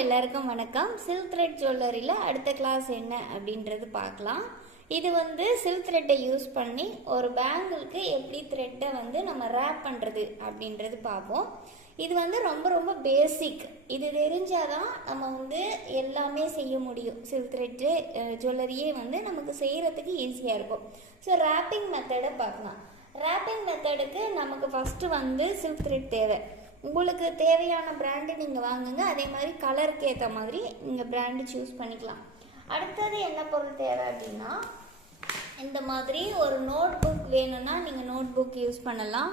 எல்லாருக்கும் வணக்கம். Silk thread ஜுவல்லரியில் அடுத்த கிளாஸ் என்ன அப்படின்றது பார்க்கலாம். இது சில்க் த்ரெட்டை யூஸ் பண்ணி ஒரு பேங்கிளுக்கு எப்படி த்ரெட்டை நம்ம ரேப் பண்ணுறது அப்படின்றது பார்ப்போம். இது ரொம்ப ரொம்ப பேசிக். இது தெரிஞ்சாதான் நம்ம எல்லாமே செய்ய முடியும். சில்க் த்ரெட்டு ஜுவல்லரியே நமக்கு செய்கிறதுக்கு ஈஸியாக இருக்கும். ஸோ ரேப்பிங் மெத்தடை பார்க்கலாம். ரேப்பிங் மெத்தடுக்கு நமக்கு ஃபஸ்ட்டு சில்க் த்ரெட் தேவை. உங்களுக்கு தேவையான பிராண்டு நீங்கள் வாங்குங்க. அதே மாதிரி கலருக்கு ஏற்ற மாதிரி நீங்கள் பிராண்டு சூஸ் பண்ணிக்கலாம். அடுத்தது என்ன பொருள் தேவை அப்படின்னா, இந்த மாதிரி ஒரு நோட் புக் வேணும்னா நீங்கள் நோட் புக் யூஸ் பண்ணலாம்.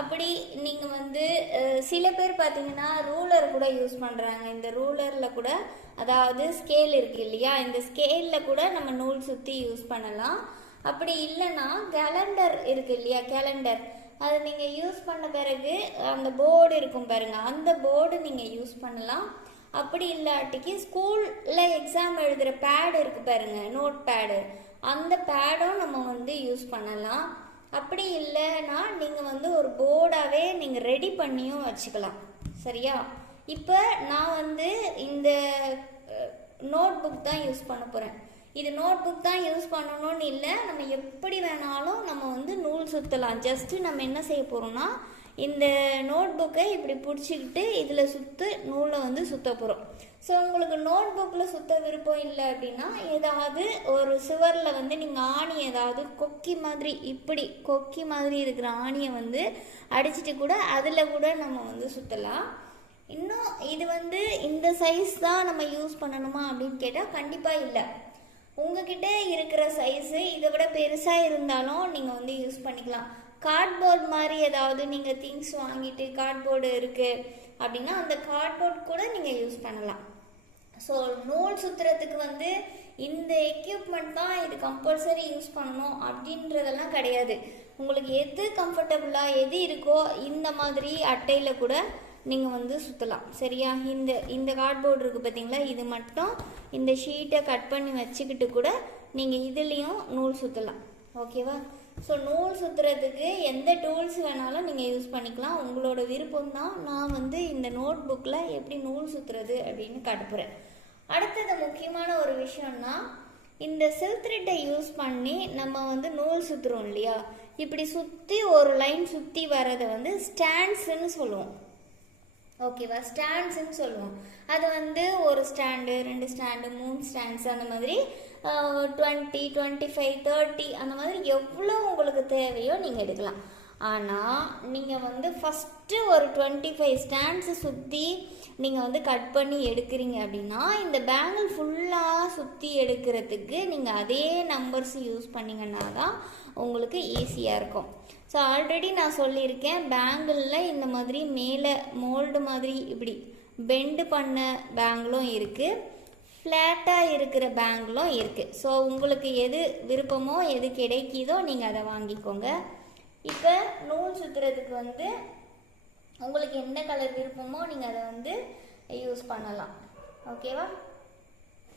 அப்படி நீங்கள் சில பேர் பார்த்தீங்கன்னா ரூலர் கூட யூஸ் பண்ணுறாங்க. இந்த ரூலரில் கூட, அதாவது ஸ்கேல் இருக்குது இல்லையா, இந்த ஸ்கேலில் கூட நம்ம நூல் சுற்றி யூஸ் பண்ணலாம். அப்படி இல்லைன்னா கேலண்டர் இருக்குது இல்லையா, கேலண்டர் அது நீங்கள் யூஸ் பண்ண பிறகு அந்த போர்டு இருக்கும் பாருங்கள், அந்த போர்டு நீங்கள் யூஸ் பண்ணலாம். அப்படி இல்லாட்டிக்கு ஸ்கூலில் எக்ஸாம் எழுதுகிற பேடு இருக்குது பாருங்கள், நோட் பேடு, அந்த பேடும் நம்ம யூஸ் பண்ணலாம். அப்படி இல்லைன்னா நீங்கள் ஒரு போர்டாகவே நீங்கள் ரெடி பண்ணியும் வச்சுக்கலாம். சரியா? இப்போ நான் இந்த நோட் புக் தான் யூஸ் பண்ண போகிறேன். இது நோட் புக் தான் யூஸ் பண்ணணும்னு இல்லை, நம்ம எப்படி வேணாலும் நம்ம நூல் சுற்றலாம். ஜஸ்ட்டு நம்ம என்ன செய்ய போகிறோம்னா, இந்த நோட் புக்கை இப்படி பிடிச்சிக்கிட்டு இதில் நூலை சுற்ற போகிறோம். ஸோ உங்களுக்கு நோட் புக்கில் சுற்ற விருப்பம் இல்லை அப்படின்னா, ஏதாவது ஒரு சுவரில் நீங்கள் ஆணி, ஏதாவது கொக்கி மாதிரி, இப்படி கொக்கி மாதிரி இருக்கிற ஆணியை அடிச்சுட்டு கூட அதில் கூட நம்ம சுற்றலாம். இன்னும் இது இந்த சைஸ் தான் நம்ம யூஸ் பண்ணணுமா அப்படின்னு கேட்டால் கண்டிப்பாக இல்லை. உங்ககிட்ட இருக்கிற சைஸு இதை விட பெருசாக இருந்தாலும் நீங்கள் யூஸ் பண்ணிக்கலாம். கார்ட்போர்ட் மாதிரி ஏதாவது நீங்கள் திங்ஸ் வாங்கிட்டு கார்ட்போர்டு இருக்குது அப்படின்னா அந்த கார்ட்போர்ட் கூட நீங்கள் யூஸ் பண்ணலாம். ஸோ நூல் சுற்றுறதுக்கு இந்த எக்யூப்மெண்ட் தான் இது கம்பல்சரி யூஸ் பண்ணணும் அப்படின்றதெல்லாம் கிடையாது. உங்களுக்கு எது கம்ஃபர்டபுளாக எது இருக்கோ இந்த மாதிரி அட்டையில் கூட நீங்கள் சுற்றலாம். சரியா? இந்த கார்ட்போர்டு இருக்குது பார்த்தீங்களா, இது மட்டும் இந்த ஷீட்டை கட் பண்ணி வச்சுக்கிட்டு கூட நீங்கள் இதுலேயும் நூல் சுற்றலாம். ஓகேவா? ஸோ நூல் சுற்றுறதுக்கு எந்த டூல்ஸ் வேணாலும் நீங்கள் யூஸ் பண்ணிக்கலாம். உங்களோட விருப்பம் தான். நான் இந்த நோட் புக்கில் எப்படி நூல் சுற்றுறது அப்படின்னு காட்டுப்புறேன். அடுத்தது முக்கியமான ஒரு விஷயம்னா, இந்த சில்க் த்ரெட்டை யூஸ் பண்ணி நம்ம நூல் சுற்றுறோம் இல்லையா, இப்படி சுற்றி ஒரு லைன் சுற்றி வரதை ஸ்டாண்ட்ஸுன்னு சொல்லுவோம். ஓகேவா? ஸ்டாண்ட்ஸ்ன்னு சொல்லுவோம். அது ஒரு ஸ்டாண்டு, 2 ஸ்டாண்டு, 3 ஸ்டாண்ட்ஸ், அந்த மாதிரி 20, 25, 30 அந்த மாதிரி எவ்வளோ உங்களுக்கு தேவையோ நீங்கள் எடுக்கலாம். ஆனால் நீங்கள் ஃபஸ்ட்டு ஒரு 25 ஸ்டாண்ட்ஸை சுற்றி நீங்கள் கட் பண்ணி எடுக்கிறீங்க அப்படின்னா, இந்த பேங்கிள் ஃபுல்லாக சுற்றி எடுக்கிறதுக்கு நீங்கள் அதே நம்பர்ஸ் யூஸ் பண்ணிங்கன்னா தான் உங்களுக்கு ஈஸியாக இருக்கும். ஸோ ஆல்ரெடி நான் சொல்லியிருக்கேன், பேங்கிளில் இந்த மாதிரி மேலே மோல்டு மாதிரி இப்படி பெண்டு பண்ண பேங்கிளும் இருக்குது, ஃப்ளாட்டாக இருக்கிற பேங்கிளும் இருக்குது. ஸோ உங்களுக்கு எது விருப்பமோ எது கிடைக்கிதோ நீங்கள் அதை வாங்கிக்கோங்க. இப்போ நூல் சுற்றுறதுக்கு உங்களுக்கு எந்த கலர் விருப்பமோ நீங்கள் அதை யூஸ் பண்ணலாம். ஓகேவா?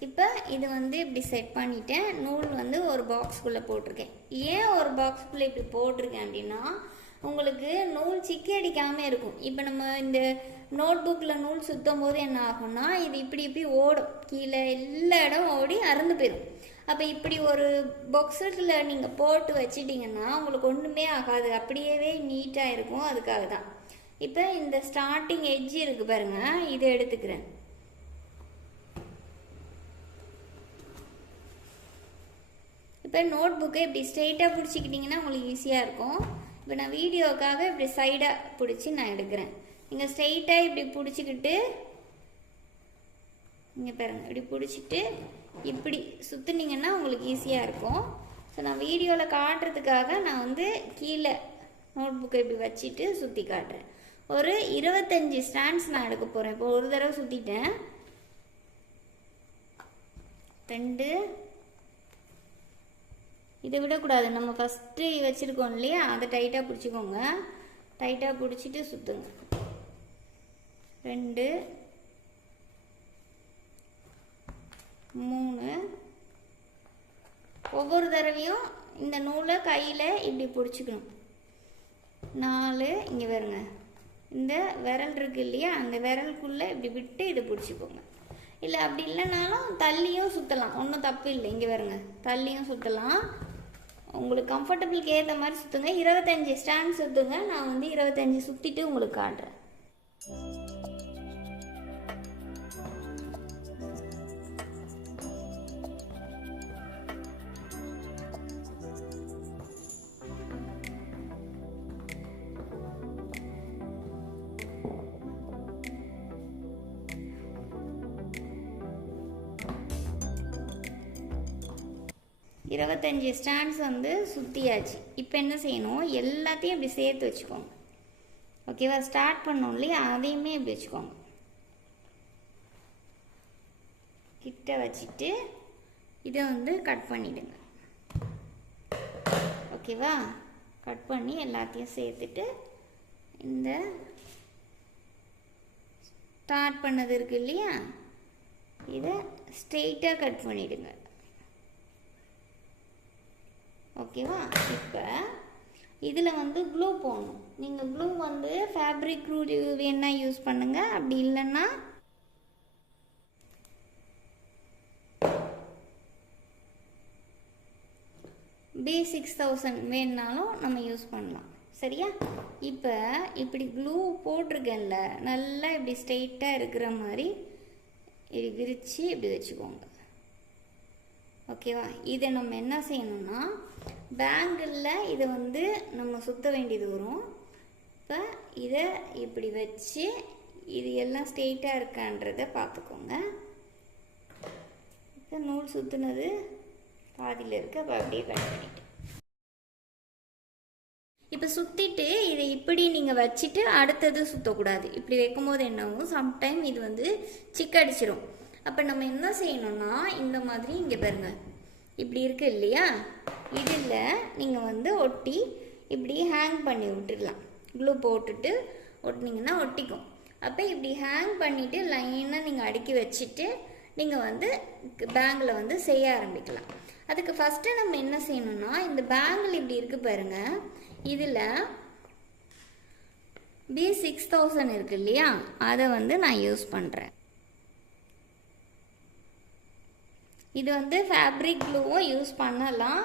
இப்போ இது இப்படி செட் பண்ணிட்டேன். நூல் ஒரு பாக்ஸ்குள்ளே போட்டிருக்கேன். ஏன் ஒரு பாக்ஸ்குள்ளே இப்படி போட்டிருக்கேன் அப்படின்னா, உங்களுக்கு நூல் சிக்கி அடிக்காமல் இருக்கும். இப்போ நம்ம இந்த நோட் புக்கில் நூல் சுற்றும் போது என்ன ஆகும்னா, இது இப்படி இப்படி ஓடும், கீழே எல்லா இடம் ஓடி அறுந்து போயிடும். அப்போ இப்படி ஒரு பாக்ஸில் நீங்கள் போட்டு வச்சிட்டிங்கன்னா உங்களுக்கு ஒன்றுமே ஆகாது, அப்படியே நீட்டாக இருக்கும். அதுக்காக தான். இப்போ இந்த ஸ்டார்டிங் எட்ஜ் இருக்குது பாருங்கள், இதை எடுத்துக்கிறேன். இப்போ நோட் புக்கை இப்படி ஸ்ட்ரெயிட்டாக பிடிச்சிக்கிட்டிங்கன்னா உங்களுக்கு ஈஸியாக இருக்கும். இப்போ நான் வீடியோக்காக இப்படி சைடாக பிடிச்சி நான் எடுக்கிறேன். நீங்கள் ஸ்ட்ரெயிட்டாக இப்படி பிடிச்சிக்கிட்டு இங்கே பாருங்கள், இப்படி பிடிச்சிட்டு இப்படி சுற்றுனீங்கன்னா உங்களுக்கு ஈஸியாக இருக்கும். ஸோ நான் வீடியோவில் காட்டுறதுக்காக நான் கீழே நோட் புக்கை இப்படி வச்சுட்டு சுற்றி காட்டுறேன். ஒரு 25 ஸ்டாண்ட்ஸ் நான் எடுக்க போகிறேன். இப்போ ஒரு தடவை சுற்றிட்டேன், 2, இதை விடக்கூடாது, நம்ம ஃபஸ்ட்டு வச்சுருக்கோம் இல்லையா, அதை டைட்டாக பிடிச்சிக்கோங்க. டைட்டாக பிடிச்சிட்டு சுற்றுங்க. 2, 3, ஒவ்வொரு தடவையும் இந்த நூலை கையில் இப்படி பிடிச்சிக்கணும். 4, இங்கே வருங்க, இந்த விரல் இருக்கு இல்லையா, அந்த விரலுக்குள்ளே இப்படி விட்டு இதை பிடிச்சிக்கோங்க. இல்லை அப்படி இல்லைனாலும் தள்ளியும் சுற்றலாம், ஒன்றும் தப்பு இல்லை. இங்கே பாருங்க, தள்ளியும் சுற்றலாம், உங்களுக்கு கம்ஃபர்டபுளுக்கு ஏற்ற மாதிரி சுற்றுங்க. 25 ஸ்டாண்ட் சுற்றுங்க. நான் வந்து 25 சுற்றிட்டு உங்களுக்கு காட்டுறேன். இருபத்தஞ்சி ஸ்டாண்ட்ஸ் வந்து சுற்றியாச்சு. இப்போ என்ன செய்யணும், எல்லாத்தையும் இப்படி சேர்த்து வச்சுக்கோங்க. ஓகேவா? ஸ்டார்ட் பண்ணோம் இல்லையா, அதையுமே இப்படி வச்சுக்கோங்க. கிட்ட வச்சுட்டு இதை வந்து கட் பண்ணிவிடுங்க. ஓகேவா? கட் பண்ணி எல்லாத்தையும் சேர்த்துட்டு இந்த ஸ்டார்ட் பண்ணது இருக்கு இல்லையா, இதை ஸ்ட்ரெயிட்டாக கட் பண்ணிவிடுங்க. ஓகேவா? இப்போ இதில் வந்து க்ளூ போடணும். நீங்கள் க்ளூ வந்து ஃபேப்ரிக் க்ளூ வேணா யூஸ் பண்ணுங்கள், அப்படி இல்லைன்னா B6000 வேணுனாலும் நம்ம யூஸ் பண்ணலாம். சரியா? இப்போ இப்படி க்ளூ போட்டிருக்கேன்ல, நல்லா இப்படி ஸ்ட்ரெயிட்டாக இருக்கிற மாதிரி இப்படி விரித்து இப்படி வச்சுக்கோங்க. ஓகேவா? இதை நம்ம என்ன செய்யணும்னா, பேங்கிளில் இதை வந்து நம்ம சுற்ற வேண்டியது வரும். இப்போ இதை இப்படி வச்சு இது எல்லாம் ஸ்ட்ரெயிட்டாக இருக்கான்றதை பார்த்துக்கோங்க. இப்போ நூல் சுற்றுனது பாதியில் இருக்குது, அப்போ அப்படியே கட் பண்ணிட்டு இப்போ சுற்றிட்டு இதை இப்படி நீங்கள் வச்சுட்டு அடுத்தது சுற்றக்கூடாது. இப்படி வைக்கும்போது என்னாகும், சம்டைம் இது வந்து சிக்கடிச்சிடும். அப்போ நம்ம என்ன செய்யணும்னா, இந்த மாதிரி இங்கே பாருங்க, இப்படி இருக்கு இல்லையா, இதில் நீங்கள் வந்து ஒட்டி இப்படி ஹேங் பண்ணி விட்டுடலாம். க்ளூ போட்டுட்டு ஒட்டினீங்கன்னா ஒட்டிக்கும். அப்போ இப்படி ஹேங் பண்ணிவிட்டு லைனாக நீங்கள் அடுக்கி வச்சுட்டு நீங்கள் வந்து பேங்கில் வந்து செய்ய ஆரம்பிக்கலாம். அதுக்கு ஃபஸ்ட்டு நம்ம என்ன செய்யணும்னா, இந்த பேங்கில் இப்படி இருக்குது பாருங்கள், இதில் B6000 இருக்குது இல்லையா, அதை வந்து நான் யூஸ் பண்ணுறேன். இது வந்து ஃபேப்ரிக் க்ளூவும் யூஸ் பண்ணலாம்.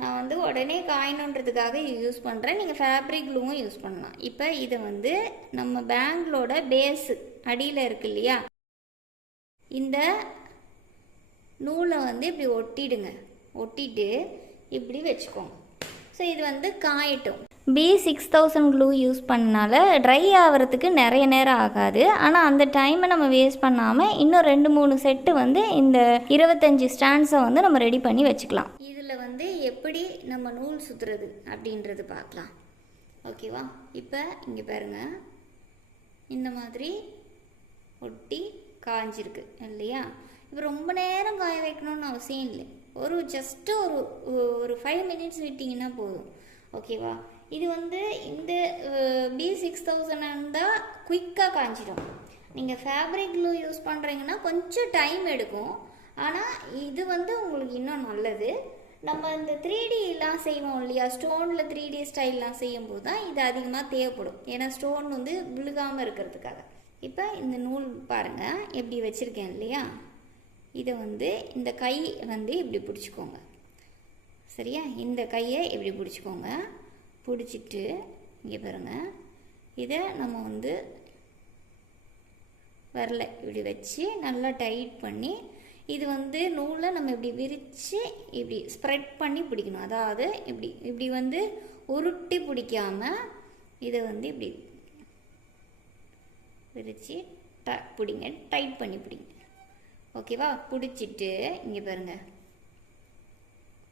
நான் வந்து உடனே காயணுன்றதுக்காக யூஸ் பண்ணுறேன். நீங்கள் ஃபேப்ரிக் க்ளூவும் யூஸ் பண்ணலாம். இப்போ இதை வந்து நம்ம பேங்கிளோட பேஸு அடியில் இருக்கு இல்லையா, இந்த நூலை வந்து இப்படி ஒட்டிடுங்க. ஒட்டிட்டு இப்படி வச்சுக்கோங்க. ஸோ இது வந்து காயட்டும். B6000 க்ளூ யூஸ் பண்ணனால ட்ரை ஆகிறதுக்கு நிறைய நேரம் ஆகாது. ஆனால் அந்த டைமை நம்ம வேஸ்ட் பண்ணாமல் இன்னும் 2-3 செட்டு வந்து இந்த 25 ஸ்டாண்ட்ஸை வந்து நம்ம ரெடி பண்ணி வச்சுக்கலாம். இதில் வந்து எப்படி நம்ம நூல் சுற்றுறது அப்படின்றது பார்க்கலாம். ஓகேவா? இப்போ இங்கே பாருங்கள், இந்த மாதிரி ஒட்டி காஞ்சிருக்கு இல்லையா. இப்போ ரொம்ப நேரம் காய வைக்கணும்னு அவசியம் இல்லை. ஜஸ்ட்டு ஒரு 5 மினிட்ஸ் விட்டிங்கன்னா போதும். ஓகேவா? இது வந்து இந்த B6000 இருந்தால் குயிக்காக காஞ்சிடும். நீங்கள் ஃபேப்ரிக் க்ளூ யூஸ் பண்ணுறீங்கன்னா கொஞ்சம் டைம் எடுக்கும். ஆனால் இது வந்து உங்களுக்கு இன்னும் நல்லது. நம்ம இந்த 3Dலாம் செய்வோம் இல்லையா, ஸ்டோனில் 3D ஸ்டைல்லாம் செய்யும்போது தான் இது அதிகமாக தேவைப்படும். ஏன்னா ஸ்டோன் வந்து விழுகாமல் இருக்கிறதுக்காக. இப்போ இந்த நூல் பாருங்கள் எப்படி வச்சுருக்கேன் இல்லையா, இதை வந்து இந்த கை வந்து இப்படி பிடிச்சிக்கோங்க. சரியா? இந்த கையை இப்படி பிடிச்சிக்கோங்க. பிடிச்சிட்டு இங்கே பாருங்கள், இதை நம்ம வந்து வரல இப்படி வச்சு நல்லா டைட் பண்ணி, இது வந்து நூலை நம்ம இப்படி விரித்து இப்படி ஸ்ப்ரெட் பண்ணி பிடிக்கணும். அதாவது இப்படி வந்து உருட்டி பிடிக்காமல் இதை வந்து இப்படி விரித்து பிடிங்க, டைட் பண்ணி பிடிங்க. ஓகேவா? பிடிச்சிட்டு இங்கே பாருங்கள்,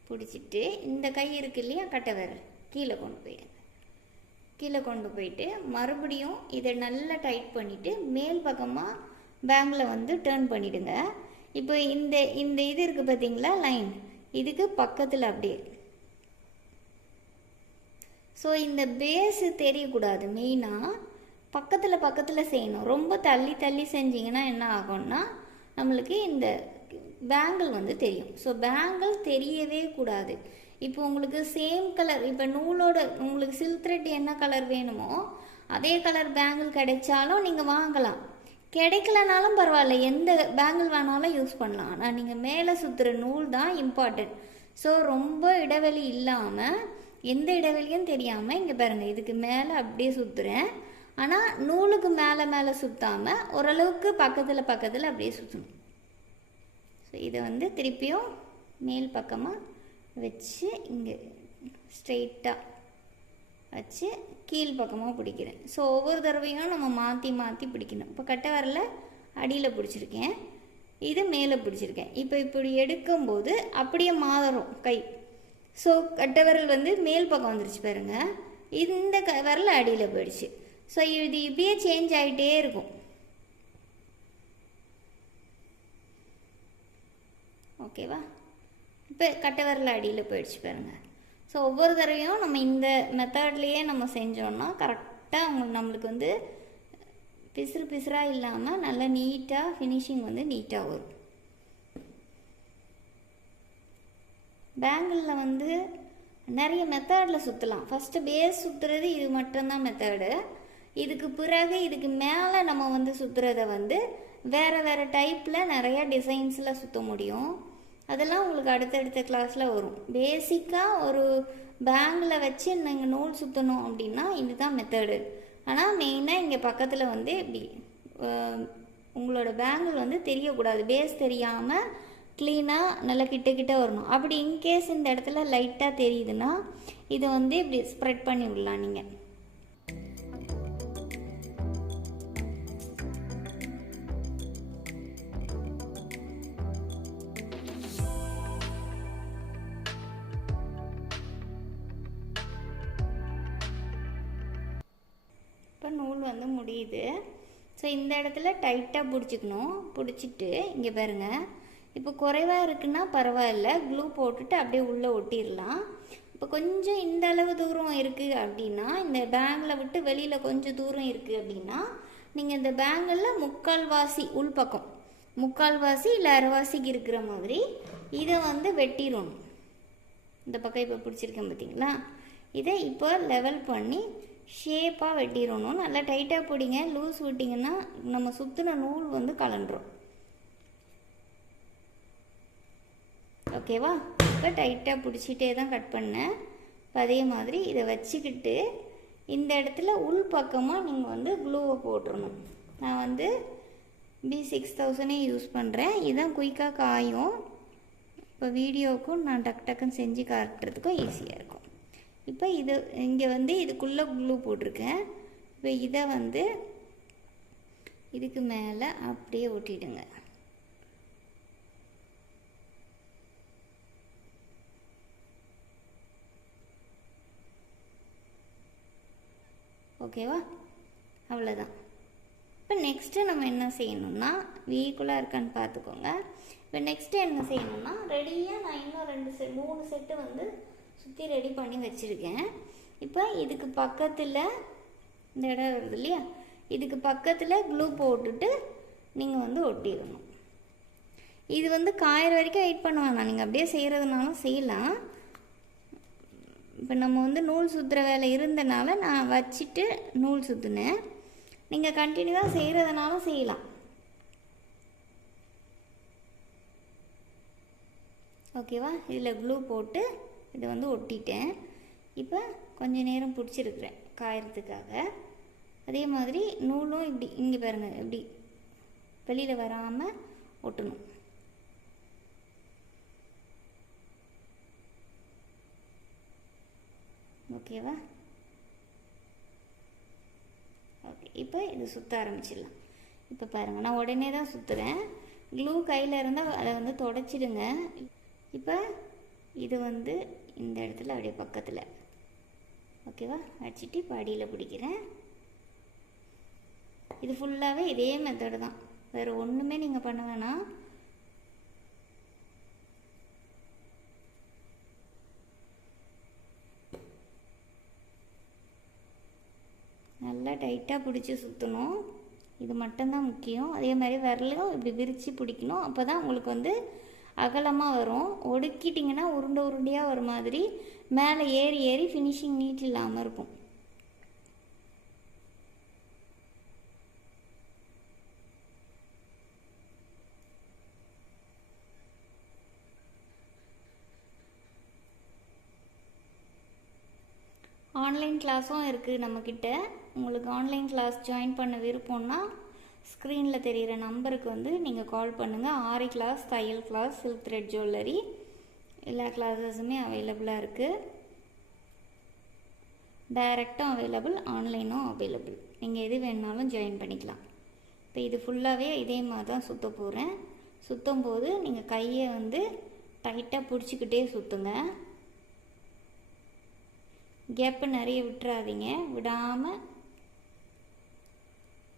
பிடிச்சிட்டு இந்த கை இருக்கு இல்லையா, கட்டை விரல் கீழே கொண்டு போயிடுங்க. கீழே கொண்டு போயிட்டு மறுபடியும் இதை நல்லா டைட் பண்ணிவிட்டு மேல் பக்கமாக பேங்கில் வந்து டேர்ன் பண்ணிவிடுங்க. இப்போ இந்த இது இருக்குது பார்த்தீங்களா, லைன், இதுக்கு பக்கத்தில் அப்படியே. ஸோ இந்த பேஸு தெரியக்கூடாது. மெயினாக பக்கத்தில் செய்யணும். ரொம்ப தள்ளி செஞ்சிங்கன்னா என்ன ஆகும்னா நம்மளுக்கு இந்த பேங்கிள் வந்து தெரியும். ஸோ பேங்கிள் தெரியவே கூடாது. இப்போ உங்களுக்கு சேம் கலர், இப்போ நூலோட உங்களுக்கு சில்க் த்ரெட் என்ன கலர் வேணுமோ அதே கலர் பேங்கிள் கிடைச்சாலும் நீங்கள் வாங்கலாம். கிடைக்கலனாலும் பரவாயில்ல, எந்த பேங்கிள் வேணாலும் யூஸ் பண்ணலாம். ஆனால் நீங்கள் மேலே சுற்றுற நூல் தான் இம்பார்ட்டன்ட். ஸோ ரொம்ப இடைவெளி இல்லாமல், எந்த இடைவெளியும் தெரியாமல் இங்கே பாருங்கள், இதுக்கு மேலே அப்படியே சுற்றுறேன். ஆனால் நூலுக்கு மேலே மேலே சுற்றாமல் ஓரளவுக்கு பக்கத்தில் பக்கத்தில் அப்படியே சுற்றணும். ஸோ இதை வந்து திருப்பியும் மேல் பக்கமாக வச்சு இங்கே ஸ்ட்ரெயிட்டாக வச்சு கீழ் பக்கமாக பிடிக்கிறேன். ஸோ ஒவ்வொரு தடவையும் நம்ம மாற்றி மாற்றி பிடிக்கணும். இப்போ கட்டை வரல அடியில் பிடிச்சிருக்கேன், இது மேலே பிடிச்சிருக்கேன். இப்போ இப்படி எடுக்கும்போது அப்படியே மாறும் கை. ஸோ கட்டை விரல் வந்து மேல் பக்கம் வந்துருச்சு பாருங்கள், இந்த விரல் அடியில் போயிடுச்சு. ஸோ இது இப்படியே சேஞ்ச் ஆகிட்டே இருக்கும். ஓகேவா? இப்போ கட்டை விரல் அடியில் போயிடுச்சு பாருங்கள். ஸோ ஒவ்வொரு தடவையும் நம்ம இந்த மெத்தட்லேயே நம்ம செஞ்சோன்னா கரெக்டாக நம்மளுக்கு வந்து பிசுறு பிசுறாக இல்லாமல் நல்லா நீட்டாக ஃபினிஷிங் வந்து நீட்டாக வரும். பேங்கிளில் வந்து நிறைய மெத்தடில் சுற்றலாம். ஃபஸ்ட்டு பேஸ் சுற்றுறது இது மட்டும்தான் மெத்தடு. இதுக்கு பிறகு இதுக்கு மேலே நம்ம வந்து சுற்றுறத வந்து வேறு வேறு டைப்பில் நிறையா டிசைன்ஸில் சுற்ற முடியும். அதெல்லாம் உங்களுக்கு அடுத்தடுத்த கிளாஸில் வரும். பேசிக்காக ஒரு பேங்கில் வச்சு நீங்கள் நூல் சுற்றணும் அப்படின்னா இதுதான் மெத்தடு. ஆனால் மெயினாக இங்கே பக்கத்தில் வந்து இப்படி உங்களோட பேங்கிள் வந்து தெரியக்கூடாது, பேஸ் தெரியாமல் க்ளீனாக நல்லா கிட்ட கிட்ட வரணும். அப்படி இன்கேஸ் இந்த இடத்துல லைட்டாக தெரியுதுன்னா இதை வந்து இப்படி ஸ்ப்ரெட் பண்ணி விடலாம் நீங்கள். இப்போ நூல் வந்து முடியுது. ஸோ இந்த இடத்துல டைட்டாக பிடிச்சிக்கணும். பிடிச்சிட்டு இங்கே பாருங்கள், இப்போ குறைவாக இருக்குன்னா பரவாயில்ல, க்ளூ போட்டுட்டு அப்படியே உள்ளே ஒட்டிடலாம். இப்போ கொஞ்சம் இந்த அளவு தூரம் இருக்குது அப்படின்னா, இந்த பேங்கில் விட்டு வெளியில் கொஞ்சம் தூரம் இருக்குது அப்படின்னா நீங்கள் இந்த பேங்கிளில் முக்கால்வாசி உள்பக்கம், முக்கால்வாசி இல்லை அரைவாசிக்கு இருக்கிற மாதிரி இதை வந்து வெட்டிடணும். இந்த பக்கம் இப்போ பிடிச்சிருக்கேன் பார்த்தீங்களா, இதை இப்போ லெவல் பண்ணி ஷேப்பாக வெட்டிடணும். நல்லா டைட்டாக பிடிங்க, லூஸ் விட்டிங்கன்னா நம்ம சுற்றின நூல் வந்து கலண்டுரும். ஓகேவா? இப்போ டைட்டாக பிடிச்சிட்டே தான் கட் பண்ணேன். இப்போ அதே மாதிரி இதை வச்சுக்கிட்டு இந்த இடத்துல உள் பக்கமாக நீங்கள் வந்து க்ளூவை போட்டுடணும். நான் வந்து B6000 யூஸ் பண்ணுறேன், இதுதான் குயிக்காக காயும். இப்போ வீடியோவுக்கும் நான் டக்கு டக்குன்னு செஞ்சு காட்டுறதுக்கும் ஈஸியாக இருக்கும். இப்போ இது இங்கே வந்து இதுக்குள்ளே க்ளூ போட்டிருக்கேன். இப்போ இதை வந்து இதுக்கு மேலே அப்படியே ஒட்டிடுங்க. ஓகேவா? அவ்வளோதான். இப்போ நெக்ஸ்ட்டு நம்ம என்ன செய்யணும்னா, ஈக்குவலாக இருக்கான்னு பார்த்துக்கோங்க. இப்போ நெக்ஸ்ட்டு என்ன செய்யணும்னா, ரெடியாக நான் இன்னும் 3 செட்டு வந்து சுற்றி ரெடி பண்ணி வச்சுருக்கேன். இப்போ இதுக்கு பக்கத்தில் இந்த இடம் வருது இல்லையா, இதுக்கு பக்கத்தில் க்ளூ போட்டுட்டு நீங்கள் வந்து ஒட்டிடணும். இது வந்து காயிற வரைக்கும் வெயிட் பண்ண வேணாம், நீங்கள் அப்படியே செய்கிறதுனாலும் செய்யலாம். இப்போ நம்ம வந்து நூல் சுற்றுற வேலை இருந்தனால நான் வச்சுட்டு நூல் சுற்றுனேன். நீங்கள் கண்டினியூவாக செய்கிறதுனாலும் செய்யலாம். ஓகேவா? இதில் க்ளூ போட்டு இதை வந்து ஒட்டிட்டேன். இப்போ கொஞ்சம் நேரம் பிடிச்சிருக்கிறேன் காயறதுக்காக. அதே மாதிரி நூலும் இப்படி இங்கே பாருங்கள், இப்படி வெளியில் வராமல் ஒட்டணும். ஓகேவா? ஓகே, இப்போ இது சுற்ற ஆரம்பிச்சிடலாம். இப்போ பாருங்கள், நான் உடனே தான் சுற்றுறேன். க்ளூ கையில் இருந்தால் அதை வந்து தொடச்சிடுங்க. இப்போ இது வந்து இந்த இடத்துல அப்படியே பக்கத்தில், ஓகேவா, வச்சுட்டு இப்போ அடியில் பிடிக்கிறேன். இது ஃபுல்லாகவே இதே மெத்தடு தான், வேறு ஒன்றுமே நீங்கள் பண்ண வேணாம். நல்லா டைட்டாக பிடிச்சி சுற்றணும், இது மட்டும்தான் முக்கியம். அதே மாதிரி விரலையும் இப்படி விரித்து பிடிக்கணும், அப்போ தான் உங்களுக்கு வந்து அகலமாக வரும். ஒடுக்கிட்டிங்கன்னா உருண்டை உருண்டையாக ஒரு மாதிரி மேலே ஏறி ஏறி ஃபினிஷிங் நீட் இல்லாமல் இருக்கும். ஆன்லைன் கிளாஸும் இருக்குது நம்மக்கிட்ட. உங்களுக்கு ஆன்லைன் கிளாஸ் ஜாயின் பண்ண விருப்பம்னா ஸ்க்ரீனில் தெரிகிற நம்பருக்கு வந்து நீங்கள் கால் பண்ணுங்கள். ஆரி கிளாஸ், தையல் கிளாஸ், சில்க் த்ரெட் ஜுவல்லரி எல்லா கிளாஸஸுமே அவைலபிளாக இருக்குது. டைரெக்டும் அவைலபிள், ஆன்லைனும் அவைலபிள். நீங்கள் எது வேணுனாலும் ஜாயின் பண்ணிக்கலாம். இப்போ இது ஃபுல்லாகவே இதே மாதிரி தான் சுற்ற போகிறேன். சுற்றும் போது நீங்கள் கையை வந்து டைட்டாக பிடிச்சிக்கிட்டே சுற்றுங்க. கேப்பு நிறைய விட்டுறாதீங்க, விடாமல்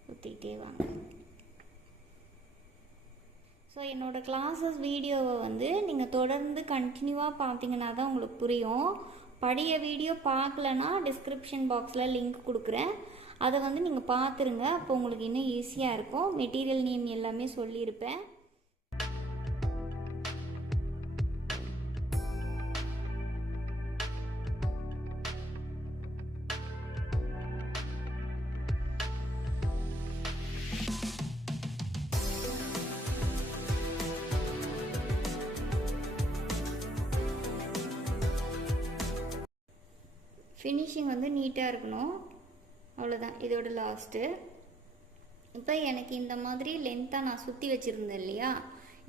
சுற்றிக்கிட்டே வாங்க. ஸோ என்னோடய கிளாஸஸ் வீடியோவை வந்து நீங்கள் தொடர்ந்து கண்டினியூவாக பார்த்தீங்கன்னா தான் உங்களுக்கு புரியும். பழைய வீடியோ பார்க்கலன்னா டிஸ்கிரிப்ஷன் பாக்ஸில் லிங்க் கொடுக்குறேன், அதை வந்து நீங்கள் பார்த்துருங்க. அப்போ உங்களுக்கு இன்னும் ஈஸியாக இருக்கும். மெட்டீரியல் நேம் எல்லாமே சொல்லியிருப்பேன். ஃபினிஷிங் வந்து நீட்டாக இருக்கணும், அவ்வளோதான். இதோட லாஸ்ட்டு. இப்போ எனக்கு இந்த மாதிரி லென்த்தாக நான் சுற்றி வச்சுருந்தேன் இல்லையா,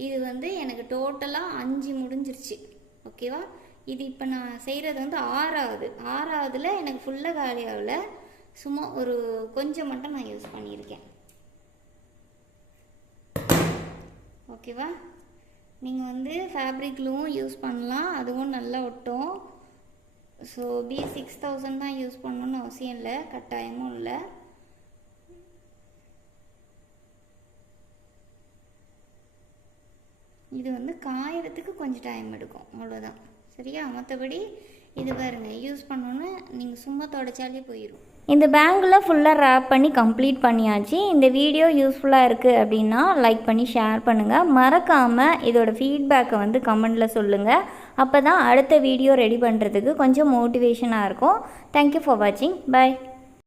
இது வந்து எனக்கு டோட்டலாக 5 முடிஞ்சிருச்சு. ஓகேவா? இது இப்போ நான் செய்கிறது வந்து 6ஆவதுல எனக்கு ஃபுல்லாக காலியாகல, சும்மா ஒரு கொஞ்சம் மட்டும் நான் யூஸ் பண்ணியிருக்கேன். ஓகேவா? நீங்கள் வந்து ஃபேப்ரிக் க்ளூவும் யூஸ் பண்ணலாம், அதுவும் நல்லா ஒட்டும். ஸோ B6000 தான் யூஸ் பண்ணணுன்னு அவசியம் இல்லை, கட்டாயமும் இல்லை. இது வந்து காயறதுக்கு கொஞ்சம் டைம் எடுக்கும், அவ்வளோதான். சரியா? மற்றபடி இது பாருங்கள், யூஸ் பண்ணணுன்னு நீங்கள் சும்மா தொடச்சாலே போயிடும். இந்த பேங்கில் ஃபுல்லாக ரேப் பண்ணி கம்ப்ளீட் பண்ணியாச்சு. இந்த வீடியோ யூஸ்ஃபுல்லாக இருக்குது அப்படின்னா லைக் பண்ணி ஷேர் பண்ணுங்கள். மறக்காமல் இதோட ஃபீட்பேக்கை வந்து கமெண்டில் சொல்லுங்கள். அப்போ தான் அடுத்த வீடியோ ரெடி பண்ணுறதுக்கு கொஞ்சம் மோட்டிவேஷனாக இருக்கும். தேங்க்யூ ஃபார் வாட்சிங். பை.